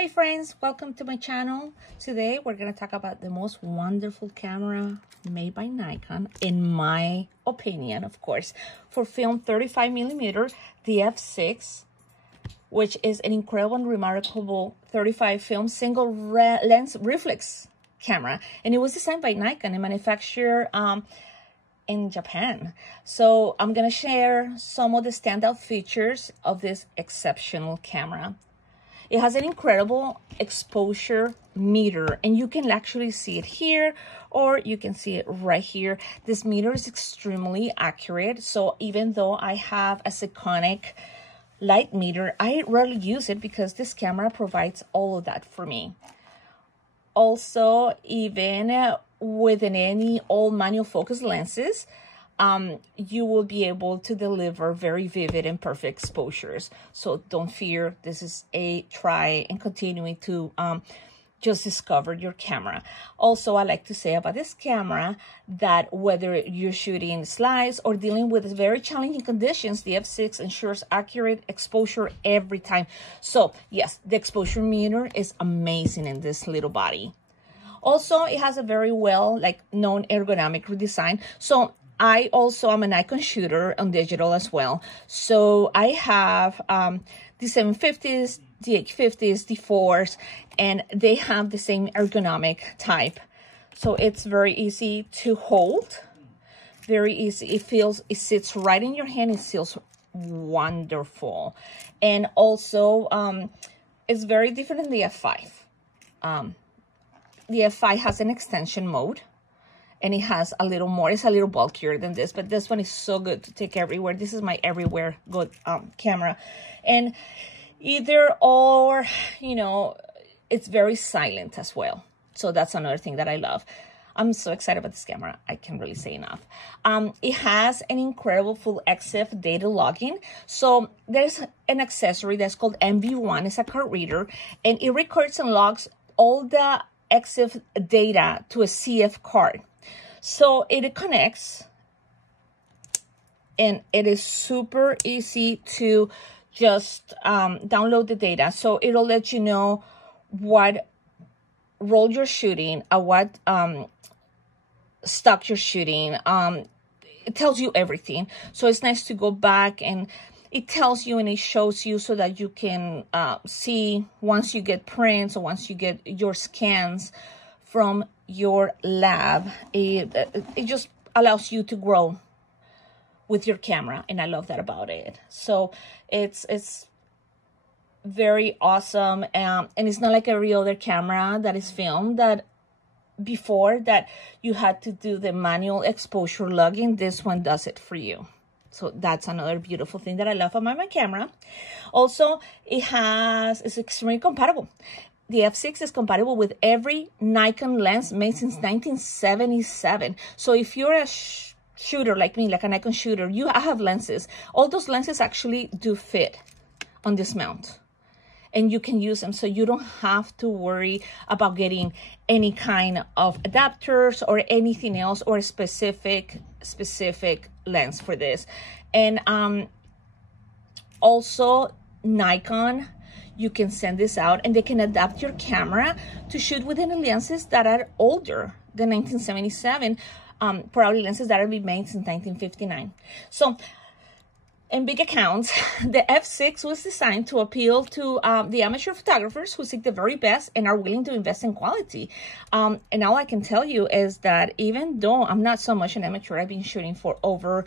Hey friends, welcome to my channel. Today we're going to talk about the most wonderful camera made by Nikon, in my opinion, of course, for film 35mm, the F6, which is an incredible and remarkable 35 film single lens reflex camera. And it was designed by Nikon and manufactured in Japan. So I'm going to share some of the standout features of this exceptional camera. It has an incredible exposure meter, and you can actually see it here, or you can see it right here. This meter is extremely accurate. So even though I have a Nikon light meter, I rarely use it because this camera provides all of that for me. Also, even within any old manual focus lenses, you will be able to deliver very vivid and perfect exposures. So don't fear, this is a try and continuing to just discover your camera. Also, I like to say about this camera that whether you're shooting slides or dealing with very challenging conditions, the F6 ensures accurate exposure every time. So yes, the exposure meter is amazing in this little body. Also, it has a very well known ergonomic redesign. So I also am a Nikon shooter on digital as well. So I have the 750s, the 850s, the 4s, and they have the same ergonomic type. So it's very easy to hold, very easy. It sits right in your hand. It feels wonderful. And also, it's very different than the F5. The F5 has an extension mode. And it has a little more, it's a little bulkier than this, but this one is so good to take everywhere. This is my everywhere good camera. And either or, you know, it's very silent as well. So that's another thing that I love. I'm so excited about this camera. I can't really say enough. It has an incredible full EXIF data logging. So there's an accessory that's called MV1. It's a card reader, and it records and logs all the EXIF data to a CF card. So it connects, and it is super easy to just download the data. So it'll let you know what roll you're shooting, what stock you're shooting. It tells you everything. So it's nice to go back, and it tells you and it shows you so that you can see once you get prints or once you get your scans from your lab. It just allows you to grow with your camera, and I love that about it. So it's very awesome, and it's not like every other camera that is filmed that before that you had to do the manual exposure logging. This one does it for you. So that's another beautiful thing that I love about my camera. Also, it's extremely compatible. The F6 is compatible with every Nikon lens made since 1977. So if you're a shooter like me, like a Nikon shooter, I have lenses. All those lenses actually do fit on this mount, and you can use them. So you don't have to worry about getting any kind of adapters or anything else, or a specific lens for this. And also Nikon, you can send this out and they can adapt your camera to shoot with any lenses that are older than 1977, probably lenses that have been made since 1959. So in big accounts, the F6 was designed to appeal to the amateur photographers who seek the very best and are willing to invest in quality. And all I can tell you is that even though I'm not so much an amateur, I've been shooting for over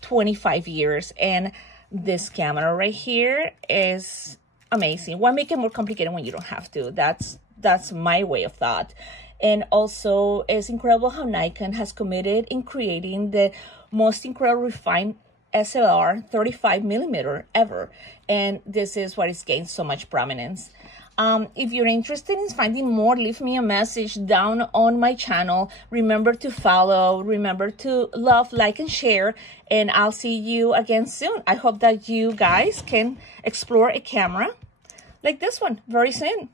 25 years, and this camera right here is amazing. Why make it more complicated when you don't have to? That's my way of thought. And also, it's incredible how Nikon has committed in creating the most incredible refined SLR 35mm ever, and this is what is gained so much prominence. If you're interested in finding more, leave me a message down on my channel. Remember to follow, remember to love, like, and share, and I'll see you again soon. I hope that you guys can explore a camera like this one very soon.